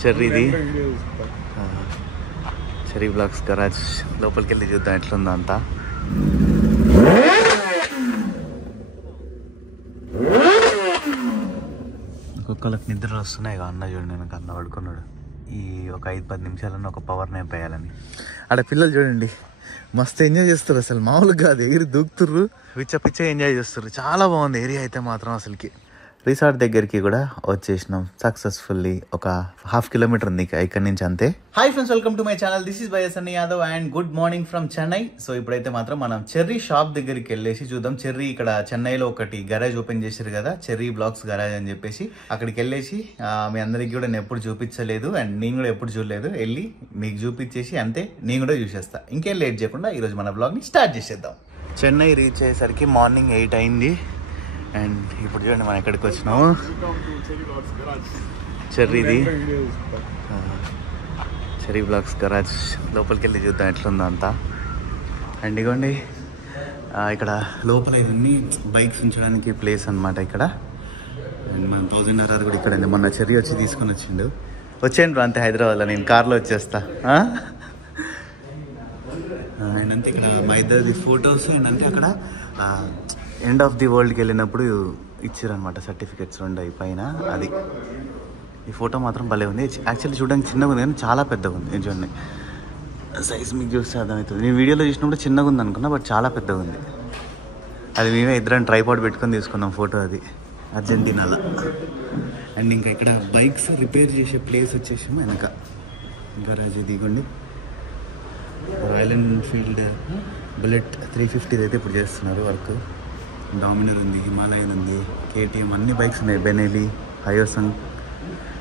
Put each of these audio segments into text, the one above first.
చెర్రీది cherry blogs garage లోపలికి వెళ్ళి చూద్దాం ఎట్లుందో అంతా. ఒక్కొక్కరికి నిద్ర వస్తున్నాయి. అన్న చూడండి, నాకు అన్న పడుకున్నాడు. ఈ ఒక 5-10 నిమిషాలన్నా ఒక పవర్ నేప్ వేయాలని. ఆడ పిల్లలు చూడండి మస్తు ఎంజాయ్ చేస్తారు, అసలు మామూలుగా కాదు, ఎగిరి దూకుతుర్రు, పిచ్చ ఎంజాయ్ చేస్తారు. చాలా బాగుంది ఏరియా అయితే మాత్రం. అసలుకి రిసార్ట్ దగ్గరికి కూడా వచ్చేసినాం సక్సెస్ఫుల్లీ. ఒక 1/2 కిలోమీటర్ ఉంది ఇక్కడ నుంచి అంతే. Hi friends, welcome to my channel. This is Bayasanni Yadav and good morning from Chennai. So ఇప్పుడైతే మాత్రం మనం చెర్రీ షాప్ దగ్గరికి వెళ్ళేసి చూద్దాం. చెర్రీ ఇక్కడ చెన్నైలో ఒకటి గరాజ్ ఓపెన్ చేశారు కదా, చెర్రీ బ్లాగ్స్ గరాజ్ అని చెప్పేసి. అక్కడికి వెళ్ళేసి మీ అందరికి కూడా నేను ఎప్పుడు చూపించలేదు అండ్ నేను కూడా ఎప్పుడు చూడలేదు. వెళ్ళి మీకు చూపించేసి అంతే నేను కూడా చూసేస్తా. ఇంకేం లేట్ చేయకుండా ఈరోజు మన బ్లాగ్ని స్టార్ట్ చేసేద్దాం. చెన్నై రీచ్ అయ్యేసరికి మార్నింగ్ 8 అయింది. అండ్ ఇప్పుడు చూడండి మనం ఎక్కడికి వచ్చినాము. చెర్రీది చెర్రీ బ్లాగ్స్ గరాజ్ లోపలికి వెళ్ళి చూద్దాం ఎట్లుందో అంతా. అండ్ ఇగోండి ఇక్కడ లోపల ఇవన్నీ బైక్స్ ఉంచడానికి ప్లేస్ అనమాట ఇక్కడ. అండ్ మన 1000 కూడా ఇక్కడ. మొన్న చెర్రీ వచ్చి తీసుకొని వచ్చిండు. వచ్చేయండి అంతే హైదరాబాద్లో, నేను కార్లో వచ్చేస్తా. అండ్ అంతే ఇక్కడ మా ఇద్దరిది ఫొటోస్. అండ్ అంతే అక్కడ ఎండ్ ఆఫ్ ది వరల్డ్కి వెళ్ళినప్పుడు ఇచ్చారనమాట సర్టిఫికెట్స్ ఉన్నాయి పైన. అది ఈ ఫోటో మాత్రం భలే ఉంది. యాక్చువల్లీ చూడడానికి చిన్నగా ఉంది కానీ చాలా పెద్దగా ఉంది. చూడండి సైజ్ మీకు చూస్తే అర్థమవుతుంది. నేను వీడియోలో చూసినప్పుడు చిన్నగా ఉంది అనుకున్నా, బట్ చాలా పెద్దగా ఉంది. అది మేమే ఇద్దరం ట్రైపాడ్ పెట్టుకొని తీసుకున్నాం ఫోటో, అది అర్జెంటీనాలో. అండ్ ఇంకా ఇక్కడ బైక్స్ రిపేర్ చేసే ప్లేస్ వచ్చేసి వెనక గరాజ్. దిగండి రాయల్ ఎన్ఫీల్డ్ బుల్లెట్ 350 అయితే ఇప్పుడు చేస్తున్నారు వర్క్. డామినర్ ఉంది, హిమాలయన్ ఉంది, కేటీఎం, అన్ని బైక్స్ ఉన్నాయి. బెనెలీ, హయోసంగ్.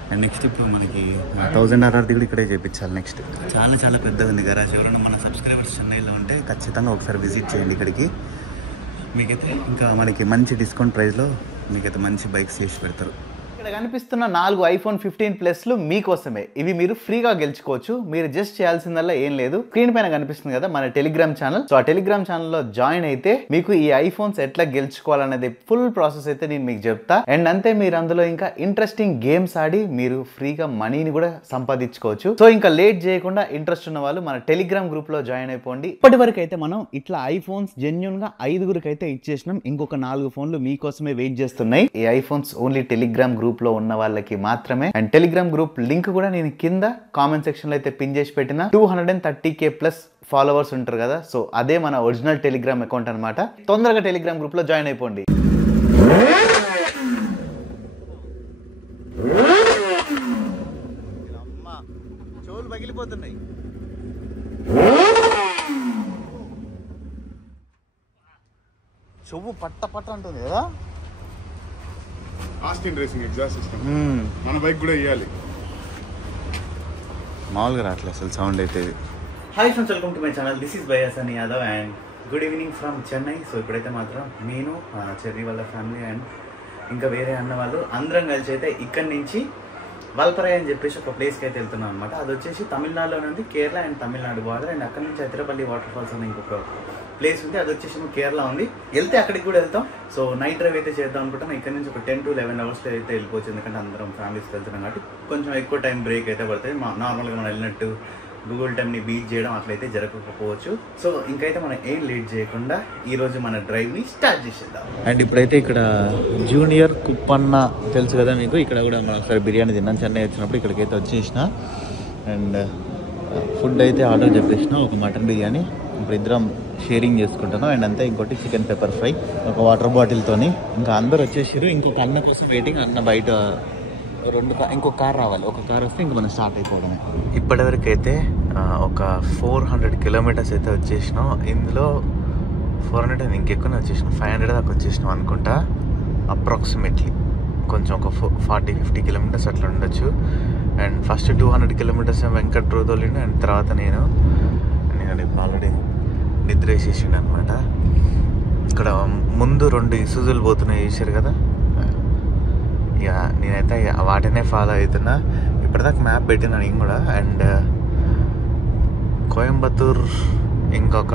అండ్ నెక్స్ట్ ఇప్పుడు మనకి 1000 RRది కూడా ఇక్కడే చేయించాలి నెక్స్ట్. చాలా పెద్దగా ఉంది గరాజ్. ఎవరైనా మన సబ్స్క్రైబర్స్ చెన్నైలో ఉంటే ఖచ్చితంగా ఒకసారి విజిట్ చేయండి ఇక్కడికి. మీకైతే ఇంకా మనకి మంచి డిస్కౌంట్ ప్రైస్లో మీకైతే మంచి బైక్స్ చేసి పెడతారు. ఇక్కడ కనిపిస్తున్న 4 iPhone 15 ప్లస్లు మీకోసమే. ఇవి మీరు ఫ్రీగా గెలుచుకోవచ్చు. మీరు జస్ట్ చేయాల్సిందల్లా ఏం లేదు, స్క్రీన్ పైన కనిపిస్తుంది కదా మన టెలిగ్రామ్ ఛానల్. సో ఆ టెలిగ్రామ్ ఛానల్లో జాయిన్ అయితే మీకు ఈ ఐఫోన్స్ ఎట్లా గెలుచుకోవాలనేది ఫుల్ ప్రాసెస్ అయితే నేను మీకు చెప్తా. అండ్ అంతే మీరు అందులో ఇంకా ఇంట్రెస్టింగ్ గేమ్స్ ఆడి మీరు ఫ్రీగా మనీని కూడా సంపాదించుకోవచ్చు. సో ఇంకా లేట్ చేయకుండా ఇంట్రెస్ట్ ఉన్న వాళ్ళు మన టెలిగ్రామ్ గ్రూప్ లో జాయిన్ అయిపోండి. ఇప్పటి వరకు అయితే మనం ఇట్లా ఐఫోన్స్ జెన్యూన్ గా 5గురికి అయితే ఇచ్చేసినాం. ఇంకొక 4 ఫోన్లు మీకోసమే వెయిట్ చేస్తున్నాయి. ఈ ఐఫోన్స్ ఓన్లీ టెలిగ్రామ్ గ్రూప్ లో ఉన్న వాళ్ళకి మాత్రమే. అండ్ టెలిగ్రామ్ గ్రూప్ లింక్ కూడా నేను కింద కామెంట్ సెక్షన్ లో అయితే పిన్ చేసి పెట్టిన. 230K ప్లస్ ఫాలోవర్స్ ఉంటారు కదా, సో అదే మన ఒరిజినల్ టెలిగ్రామ్ అకౌంట్ అనమాట. తొందరగా టెలిగ్రామ్ గ్రూప్ లో జాయిన్ అయిపోండి. చెవులు పగిలిపోతున్నాయి. చెవు పట్ట అంటుంది కదా. ఆస్టిన్ రేసింగ్ ఎగ్జాస్ట్ సిస్టమ్ మన బైక్ కూడా ఇవ్వాలి. మామూలుగా రావట్లేదు అసలు సౌండ్ అయితే. Hi friends, welcome to my channel. This is Bayasanni Yadav and good evening from Chennai. So ఇప్పుడైతే మాత్రం నేను చెర్రీ వాళ్ళ ఫ్యామిలీ అండ్ ఇంకా వేరే అన్న వాళ్ళు అందరం కలిసి అయితే ఇక్కడి నుంచి వల్పరాయ్ అని చెప్పేసి ఒక ప్లేస్కి అయితే వెళ్తున్నాం అనమాట. అది వచ్చేసి తమిళనాడులో ఉంది, Kerala and Tamil Nadu border. And అక్కడ నుంచి అతిరపల్లి వాటర్ ఫాల్స్ అని ఇంకొక ప్లేస్ ఉంది, అది వచ్చేసి కేరళ ఉంది. వెళ్తే అక్కడికి కూడా వెళ్తాం. సో నైట్ డ్రైవ్ అయితే చేద్దాం అనుకుంటాం. ఇక్కడ నుంచి ఒక 10 to 11 అవర్స్లో అయితే వెళ్ళిపోవచ్చు. ఎందుకంటే అందరం ఫ్యామిలీస్ వెళ్తున్నాం కాబట్టి కొంచెం ఎక్కువ టైం బ్రేక్ అయితే పడుతుంది. నార్మల్గా మనం వెళ్ళినట్టు గూగుల్ టైమ్ని బీట్ చేయడం అట్లయితే జరగకపోవచ్చు. సో ఇంకైతే మనం ఏం లేట్ చేయకుండా ఈరోజు మన డ్రైవ్ని స్టార్ట్ చేసేద్దాం. అండ్ ఇప్పుడైతే ఇక్కడ జూనియర్ కుప్పన్న తెలుసు కదా మీకు, ఇక్కడ కూడా మనం ఒకసారి బిర్యానీ తిన్నాం చెన్నై వచ్చినప్పుడు. ఇక్కడికైతే వచ్చేసిన అండ్ ఫుడ్ అయితే ఆర్డర్ చెప్పేసిన, ఒక మటన్ బిర్యానీ. ఇప్పుడు ఇద్దరం షేరింగ్ చేసుకుంటాను. అండ్ అంతే ఇంకోటి చికెన్ పెప్పర్ ఫ్రై, ఒక వాటర్ బాటిల్తోని. ఇంకా అందరు వచ్చేసారు. ఇంకొక అన్న కోసం వెయిటింగ్. అన్న బయట ఇంకొక కార్ రావాలి. ఒక కార్ వస్తే ఇంక మనం స్టార్ట్ అయిపోవడమే. ఇప్పటివరకు అయితే ఒక 400 kilometers అయితే వచ్చేసినాం. ఇందులో 400 ఇంకెక్కువ వచ్చేసినాం, 500 దాకా వచ్చేసినాం అనుకుంటా అప్రాక్సిమేట్లీ. కొంచెం ఒక 40-50 kilometers అట్లా ఉండొచ్చు. అండ్ ఫస్ట్ 200 kilometers వెంకట్ రో తోలిండు. అండ్ తర్వాత నేను ఆల్రెడీ నిద్ర వేసేసిండు అనమాట. ఇక్కడ ముందు 2 ఇసుజులు పోతున్నాయి చూసారు కదా, ఇక నేనైతే వాటినే ఫాలో అవుతున్నా. ఇప్పటిదాకా మ్యాప్ పెట్టినా నేను కూడా. అండ్ కోయంబత్తూర్ ఇంకొక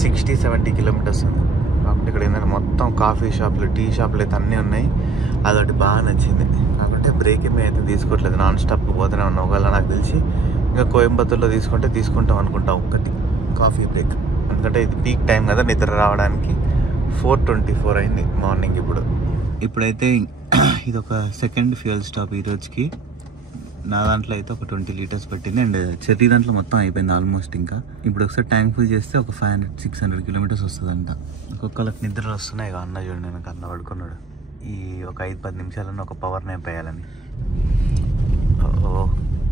60-70 kilometers ఉంది కాబట్టి ఇక్కడ ఏంటంటే మొత్తం కాఫీ షాపులు, టీ షాపులు అయితే అన్నీ ఉన్నాయి. అదొకటి బాగా నచ్చింది. కాబట్టి బ్రేక్ ఏమీ అయితే తీసుకోవట్లేదు, నాన్ స్టాప్ పోతూనే ఉన్నాం. ఒకవేళ నాకు తెలిసి ఇంకా కోయంబత్తూర్లో తీసుకుంటాం అనుకుంటా ఒక్కటి కాఫీ బ్రేక్. ఎందుకంటే ఇది పీక్ టైం కదా నిద్ర రావడానికి. 4:24 అయింది మార్నింగ్. ఇప్పుడైతే ఇది ఒక సెకండ్ ఫ్యూయల్ స్టాప్ ఈ రోజుకి. నా దాంట్లో అయితే ఒక 20 లీటర్స్ పట్టింది. అండ్ చెర్రీ దాంట్లో మొత్తం అయిపోయింది ఆల్మోస్ట్. ఇంకా ఇప్పుడు ఒకసారి ట్యాంక్ ఫుల్ చేస్తే ఒక 500-600 కిలోమీటర్స్ వస్తుందంట. ఒక్కొక్కరికి నిద్రలు వస్తున్నాయి. ఇక అన్న చూడండి, నాకు అన్న పడుకున్నాడు. ఈ ఒక 5-10 నిమిషాలన్నా ఒక పవర్ నేప్ వేయాలని.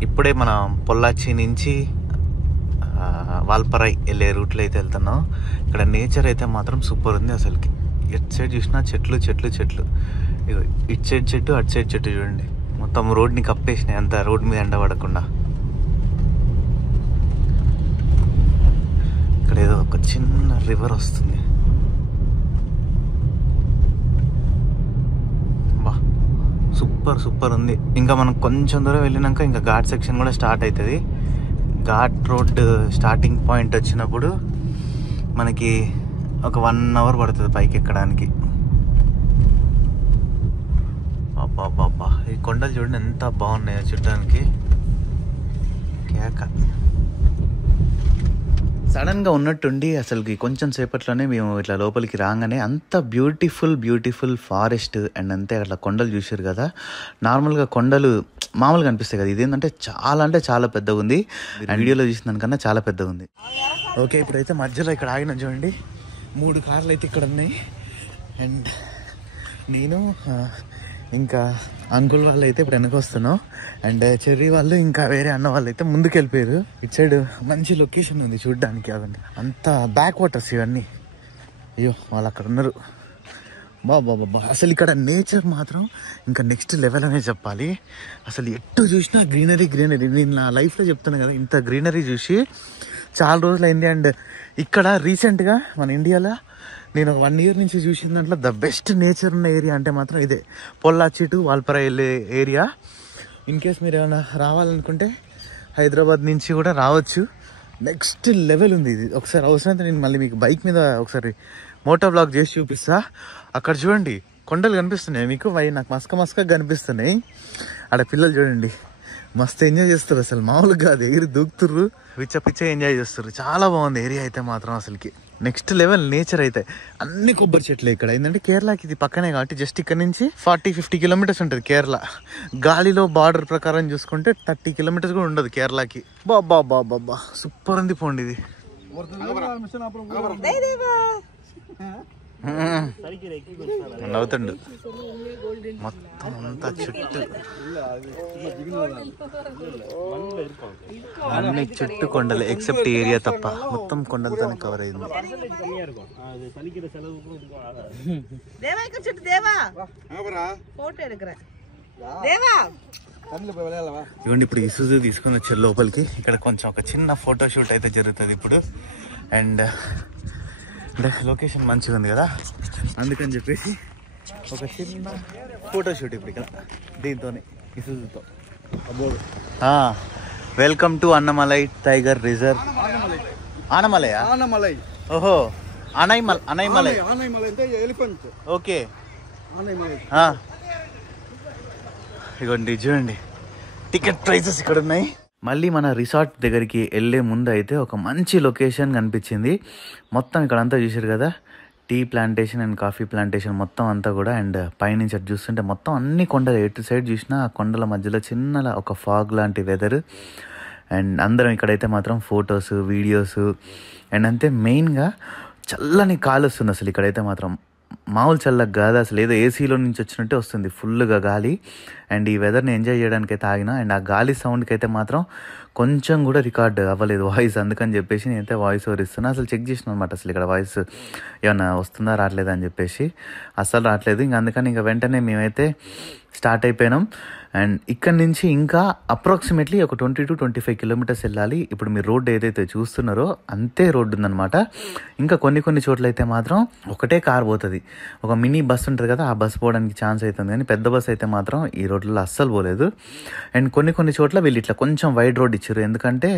ఇప్పుడే మనం పొల్లాచి నుంచి వాల్పరై వెళ్ళే రూట్లో అయితే వెళ్తున్నాం. ఇక్కడ నేచర్ అయితే మాత్రం సూపర్ ఉంది అసలుకి. ఎటు సైడ్ చూసినా చెట్లు చెట్లు చెట్లు. ఇటు సైడ్ చెట్టు, అటు సైడ్ చెట్టు చూడండి. మొత్తం రోడ్ని కప్పేసినాయి అంతా, రోడ్ మీద ఎండ పడకుండా. ఇక్కడ ఏదో ఒక చిన్న రివర్ వస్తుంది. బా సూపర్ ఉంది. ఇంకా మనం కొంచెం దూరం వెళ్ళినాక ఇంకా ఘాట్ సెక్షన్ కూడా స్టార్ట్ అవుతుంది. ఘాట్ రోడ్ స్టార్టింగ్ పాయింట్ వచ్చినప్పుడు మనకి ఒక 1 అవర్ పడుతుంది పైకి ఎక్కడానికి. బాబా ఈ కొండలు చూడండి ఎంత బాగున్నాయో చూడడానికి. కేక సడన్గా ఉన్నట్టుండి అసలుకి కొంచెం సేపట్లోనే మేము ఇట్లా లోపలికి రాగానే అంత బ్యూటిఫుల్ ఫారెస్ట్ అండ్ అంతే అట్లా కొండలు చూసారు కదా. నార్మల్గా కొండలు మామూలుగా అనిపిస్తాయి కదా, ఇదేంటంటే చాలా అంటే చాలా పెద్దగా ఉంది. వీడియోలో చూసిన దానికన్నా చాలా పెద్దగా ఉంది. ఓకే, ఇప్పుడైతే మధ్యలో ఇక్కడ ఆగిన చూడండి. 3 కార్లు అయితే ఇక్కడ ఉన్నాయి. అండ్ నేను ఇంకా అంకుల్ వాళ్ళు అయితే ఇప్పుడు వెనక వస్తున్నాం. అండ్ చెర్రీ వాళ్ళు ఇంకా వేరే అన్న వాళ్ళు అయితే ముందుకు వెళ్ళిపోయారు. ఇటు సైడ్ మంచి లొకేషన్ ఉంది చూడడానికి. అవండి అంతా బ్యాక్ వాటర్స్ ఇవన్నీ. అయ్యో వాళ్ళు అక్కడ ఉన్నారు. బాబా అసలు ఇక్కడ నేచర్ మాత్రం ఇంకా నెక్స్ట్ లెవెల్ అనే చెప్పాలి. అసలు ఎటు చూసినా గ్రీనరీ. నేను నా లైఫ్లో చెప్తాను కదా, ఇంత గ్రీనరీ చూసి చాలా రోజులు అయింది. అండ్ ఇక్కడ రీసెంట్గా మన ఇండియాలో నేను 1 ఇయర్ నుంచి చూసిన దాంట్లో ద బెస్ట్ నేచర్ ఉన్న ఏరియా అంటే మాత్రం ఇదే, పొల్లాచి టు వాల్పరై వెళ్ళే ఏరియా. ఇన్ కేస్ మీరు ఏమైనా రావాలనుకుంటే హైదరాబాద్ నుంచి కూడా రావచ్చు. నెక్స్ట్ లెవెల్ ఉంది ఇది. ఒకసారి అవసరమైతే నేను మళ్ళీ మీకు బైక్ మీద ఒకసారి మోటో బ్లాగ్ చేసి చూపిస్తా. అక్కడ చూడండి కొండలు కనిపిస్తున్నాయి మీకు, నాకు మస్క కనిపిస్తున్నాయి. ఆడ పిల్లలు చూడండి మస్తు ఎంజాయ్ చేస్తారు. అసలు మామూలుగా కాదు, ఎగిరి దూకుతుర్రు, పిచ్చ ఎంజాయ్ చేస్తారు. చాలా బాగుంది ఏరియా అయితే మాత్రం అసలుకి. నెక్స్ట్ లెవెల్ నేచర్ అయితే. అన్ని కొబ్బరి చెట్లు ఇక్కడ. ఏంటంటే కేరళకి ఇది పక్కనే కాబట్టి జస్ట్ ఇక్కడ నుంచి 40-50 కిలోమీటర్స్ ఉంటుంది కేరళ. గాలిలో బార్డర్ ప్రకారం చూసుకుంటే 30 కిలోమీటర్స్ కూడా ఉండదు కేరళకి. బాబా సూపర్ ఉంది పోండి ఇది. నవ్వుతుండు మొత్తం అంతా చుట్టూ అన్ని చుట్టూ కొండలు ఎక్సెప్ట్ ఏరియా తప్ప మొత్తం కొండలతోనే కవర్ అయింది. ఇవ్వండి ఇప్పుడు ఇసుజు తీసుకొని వచ్చారు లోపలికి. ఇక్కడ కొంచెం ఒక చిన్న ఫోటో షూట్ అయితే జరుగుతుంది ఇప్పుడు. అండ్ లొకేషన్ మంచిగా ఉంది కదా, అందుకని చెప్పేసి ఒక చిన్న ఫోటో షూట్ ఇప్పుడు ఇక్కడ దీంతోనే ఇసుజుతో. Welcome to Annamalai tiger reserve. ఆనమలయా? ఓహో అనైమలై. ఓకే ఇగోండి చూడండి టికెట్ ప్రైసెస్ ఇక్కడ ఉన్నాయి. మళ్ళీ మన రిసార్ట్ దగ్గరికి వెళ్ళే ముందు అయితే ఒక మంచి లొకేషన్ కనిపించింది. మొత్తం ఇక్కడ అంతా చూసారు కదా, tea plantation and coffee plantation మొత్తం అంతా కూడా. అండ్ పైనుంచి అటు చూస్తుంటే మొత్తం అన్ని కొండలు, ఎటు సైడ్ చూసినా ఆ కొండల మధ్యలో చిన్న ఒక ఫాగ్ లాంటి వెదర్. అండ్ అందరం ఇక్కడైతే మాత్రం ఫొటోస్, వీడియోస్ అండ్ అంతే. మెయిన్గా చల్లని గాలి వస్తుంది అసలు ఇక్కడైతే మాత్రం. మామూలు చల్లగా కాదు అసలు, ఏదో ఏసీలో నుంచి వచ్చినట్టే వస్తుంది ఫుల్గా గాలి. అండ్ ఈ వెదర్ని ఎంజాయ్ చేయడానికి అయితే ఆగిన. అండ్ ఆ గాలి సౌండ్కి అయితే మాత్రం కొంచెం కూడా రికార్డ్ అవ్వలేదు వాయిస్. అందుకని చెప్పేసి నేనైతే వాయిస్ ఓవర్ ఇస్తున్నా. అసలు చెక్ చేసిన అనమాట అసలు ఇక్కడ వాయిస్ ఏమన్నా వస్తుందా రావట్లేదా అని చెప్పేసి. అస్సలు రావట్లేదు. ఇంకా అందుకని ఇంకా వెంటనే మేమైతే స్టార్ట్ అయిపోయినాం. అండ్ ఇక్కడ నుంచి ఇంకా అప్రాక్సిమేట్లీ ఒక 20 to 25 కిలోమీటర్స్ వెళ్ళాలి. ఇప్పుడు మీరు రోడ్డు ఏదైతే చూస్తున్నారో అంతే రోడ్డు ఉందన్నమాట. ఇంకా కొన్ని చోట్ల అయితే మాత్రం ఒకటే కార్ పోతుంది. ఒక మినీ బస్ ఉంటుంది కదా, ఆ బస్ పోవడానికి ఛాన్స్ అవుతుంది, కానీ పెద్ద బస్ అయితే మాత్రం ఈ రోడ్లలో అస్సలు పోలేదు. అండ్ కొన్ని చోట్ల వీళ్ళు ఇట్లా కొంచెం వైడ్ రోడ్ ఇచ్చారు, ఎందుకంటే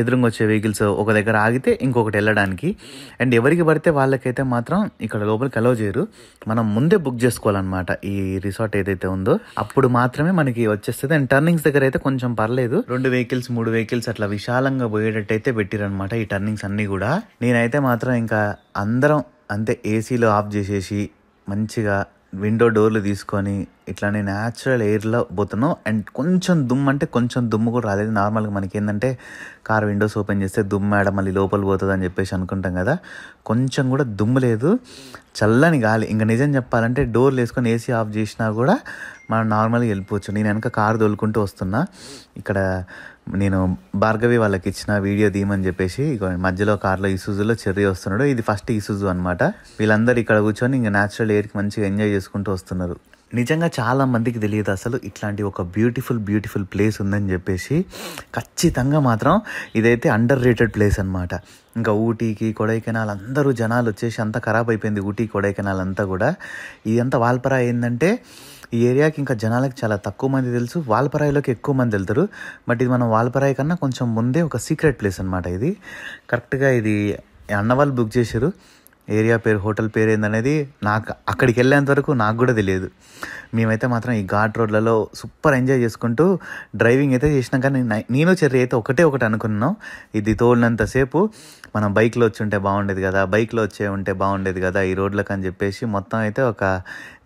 ఎదురుగా వచ్చే వెహికల్స్ ఒక దగ్గర ఆగితే ఇంకొకటి వెళ్ళడానికి. అండ్ ఎవరికి పడితే వాళ్ళకైతే మాత్రం ఇక్కడ లోపలికి అలౌ చేయరు. మనం ముందే బుక్ చేసుకోవాలన్నమాట ఈ రిసార్ట్ ఏదైతే ఉందో, అప్పుడు మాత్రమే మనకి వచ్చేస్తుంది. అండ్ టర్నింగ్స్ దగ్గర అయితే కొంచెం పర్లేదు, 2 వెహికల్స్ 3 వెహికల్స్ అట్లా విశాలంగా పోయేటట్టు అయితే పెట్టిరనమాట ఈ టర్నింగ్స్ అన్నీ కూడా. నేనైతే మాత్రం ఇంకా అందరం అంతే ఏసీలో ఆఫ్ చేసేసి మంచిగా విండో డోర్లు తీసుకొని ఇట్లానే న్యాచురల్ ఎయిర్లో పోతున్నాం. అండ్ కొంచెం దుమ్ము అంటే కొంచెం దుమ్ము కూడా రాలేదు. నార్మల్గా మనకి ఏంటంటే కార్ విండోస్ ఓపెన్ చేస్తే దుమ్ము ఆడ మళ్ళీ లోపల పోతుంది అని చెప్పేసి అనుకుంటాం కదా, కొంచెం కూడా దుమ్ము లేదు, చల్లని గాలి. ఇంకా నిజం చెప్పాలంటే డోర్లు వేసుకొని ఏసీ ఆఫ్ చేసినా కూడా మనం నార్మల్గా వెళ్ళిపోవచ్చు. నేను వెనక కారు తోలుకుంటూ వస్తున్నా. ఇక్కడ నేను భార్గవి వాళ్ళకి ఇచ్చిన వీడియో తీయమని చెప్పేసి మధ్యలో కార్లో ఇసుజులో చెర్రీ వస్తున్నాడు. ఇది ఫస్ట్ ఇసుజు అనమాట. వీళ్ళందరూ ఇక్కడ కూర్చొని ఇంకా న్యాచురల్ ఎయిర్కి మంచిగా ఎంజాయ్ చేసుకుంటూ వస్తున్నారు. నిజంగా చాలా మందికి తెలియదు అసలు ఇట్లాంటి ఒక బ్యూటిఫుల్ ప్లేస్ ఉందని చెప్పేసి. ఖచ్చితంగా మాత్రం ఇదైతే అండర్ రేటెడ్ ప్లేస్ అనమాట. ఇంకా ఊటీకి కొడైకెనాల్ అందరూ జనాలు వచ్చేసి అంతా ఖరాబ్ అయిపోయింది. ఊటీ కొడైకెనాల్ అంతా కూడా. ఇదంతా వాల్పరా ఏంటంటే ఈ ఏరియాకి ఇంకా జనాలకు చాలా తక్కువ మంది తెలుసు, వాల్పరాయిలోకి ఎక్కువ మంది వెళ్తారు. బట్ ఇది మనం వాల్పరాయి కన్నా కొంచెం ముందే ఒక సీక్రెట్ ప్లేస్ అనమాట ఇది. కరెక్ట్గా ఇది అన్న వాళ్ళు బుక్ చేశారు. ఏరియా పేరు, హోటల్ పేరు ఏందనేది నాకు అక్కడికి వెళ్ళేంత వరకు నాకు కూడా తెలియదు. మేమైతే మాత్రం ఈ ఘాట్ రోడ్లలో సూపర్ ఎంజాయ్ చేసుకుంటూ డ్రైవింగ్ అయితే చేసినాం. కానీ నేను చెర్రీ అయితే ఒకటి అనుకున్నాం, ఇది తోలినంతసేపు మనం బైక్లో వచ్చి ఉంటే బాగుండేది కదా, బైక్లో వచ్చే ఉంటే బాగుండేది కదా ఈ రోడ్లకు అని చెప్పేసి మొత్తం అయితే ఒక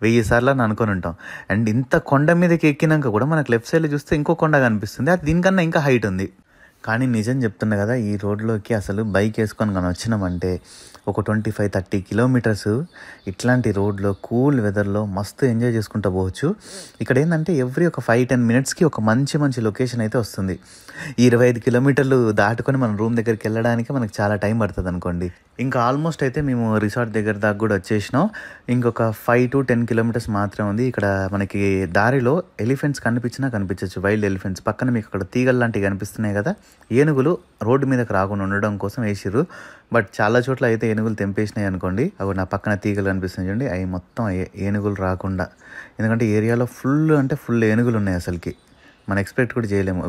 1000 సార్లు అని అనుకుని ఉంటాం. అండ్ ఇంత కొండ మీదకి ఎక్కినాక కూడా మనకు లెఫ్ట్ సైడ్లో చూస్తే ఇంకో కొండ కనిపిస్తుంది, అది దీనికన్నా ఇంకా హైట్ ఉంది. కానీ నిజం చెప్తున్నా కదా, ఈ రోడ్లోకి అసలు బైక్ వేసుకొని కానీ వచ్చినామంటే ఒక 25-30 కిలోమీటర్స్ ఇట్లాంటి రోడ్లో కూల్ వెదర్లో మస్తు ఎంజాయ్ చేసుకుంటూ పోవచ్చు. ఇక్కడ ఏంటంటే ఎవ్రీ ఒక 5-10 మినిట్స్కి ఒక మంచి లొకేషన్ అయితే వస్తుంది. 25 కిలోమీటర్లు దాటుకొని మనం రూమ్ దగ్గరికి వెళ్ళడానికి మనకు చాలా టైం పడుతుంది అనుకోండి. ఇంకా ఆల్మోస్ట్ అయితే మేము రిసార్ట్ దగ్గర దాకా కూడా వచ్చేసినాం. ఇంకొక 5 to 10 కిలోమీటర్స్ మాత్రమే ఉంది. ఇక్కడ మనకి దారిలో ఎలిఫెంట్స్ కనిపించచ్చు, వైల్డ్ ఎలిఫెంట్స్. పక్కన మీకు అక్కడ తీగలు లాంటివి కనిపిస్తున్నాయి కదా, ఏనుగులు రోడ్డు మీదకి రాకుండా ఉండడం కోసం వేసిర్రు. బట్ చాలా చోట్ల అయితే ఏనుగులు తెంపేసినాయి అనుకోండి. అవి నా పక్కన తీగలు కనిపిస్తున్నాయి చూడండి, అవి మొత్తం ఏనుగులు రాకుండా. ఎందుకంటే ఏరియాలో ఫుల్ ఏనుగులు ఉన్నాయి అసలుకి, మనం ఎక్స్పెక్ట్ కూడా చేయలేము.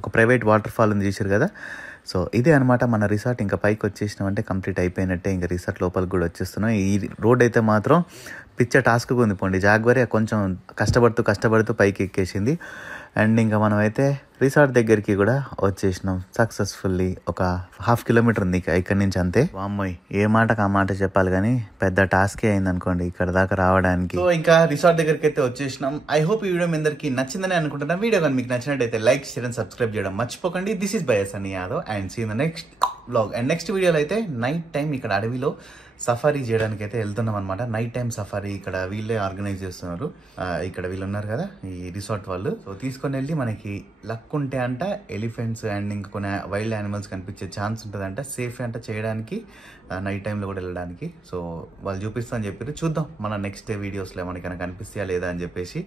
ఒక ప్రైవేట్ వాటర్ ఫాల్ ఉంది చూసారు కదా. సో ఇదే అనమాట మన రిసార్ట్. ఇంకా పైకి వచ్చేసినామంటే కంప్లీట్ అయిపోయినట్టే. ఇంకా రిసార్ట్ లోపలికి కూడా వచ్చేస్తున్నాం. ఈ రోడ్ అయితే మాత్రం పిచ్చ టాస్క్ ఉంది పోండి. జాగ్వరే కొంచెం కష్టపడుతూ పైకి ఎక్కేసింది. అండ్ ఇంకా మనం అయితే రిసార్ట్ దగ్గరికి కూడా వచ్చేసినాం సక్సెస్ఫుల్లీ. ఒక 1/2 కిలోమీటర్ ఉంది ఇక్కడ నుంచి అంతే. వామ్మోయ్, ఏ మాటకు ఆ మాట చెప్పాలి కానీ పెద్ద టాస్కే అయింది అనుకోండి ఇక్కడ దాకా రావడానికి. సో ఇంకా రిసార్ట్ దగ్గరికి అయితే వచ్చేసినాం. ఐ హోప్ ఈ వీడియో మీ అందరికీ నచ్చిందని అనుకుంటున్నాం. వీడియో కానీ మీకు నచ్చినట్టయితే లైక్, షేర్ అండ్ సబ్స్క్రైబ్ చేయడం మర్చిపోకండి. This is by Sunny Yadav and see in the next vlog. And next వీడియోలో అయితే నైట్ టైం ఇక్కడ అడవిలో సఫారీ చేయడానికి అయితే వెళ్తున్నాం అనమాట. నైట్ టైం సఫారీ ఇక్కడ వీళ్ళే ఆర్గనైజ్ చేస్తున్నారు. ఇక్కడ వీళ్ళు ఉన్నారు కదా ఈ రిసార్ట్ వాళ్ళు. సో తీసుకొని వెళ్ళి మనకి లక్ ఉంటే అంట ఎలిఫెంట్స్ అండ్ ఇంకా కొన్ని వైల్డ్ యానిమల్స్ కనిపించే ఛాన్స్ ఉంటుంది అంట. సేఫ్ అంట చేయడానికి, నైట్ టైంలో కూడా వెళ్ళడానికి. సో వాళ్ళు చూపిస్తా అని చెప్పారు. చూద్దాం మన నెక్స్ట్ వీడియోస్లో మనకి కనిపిస్తాయా లేదా అని చెప్పేసి.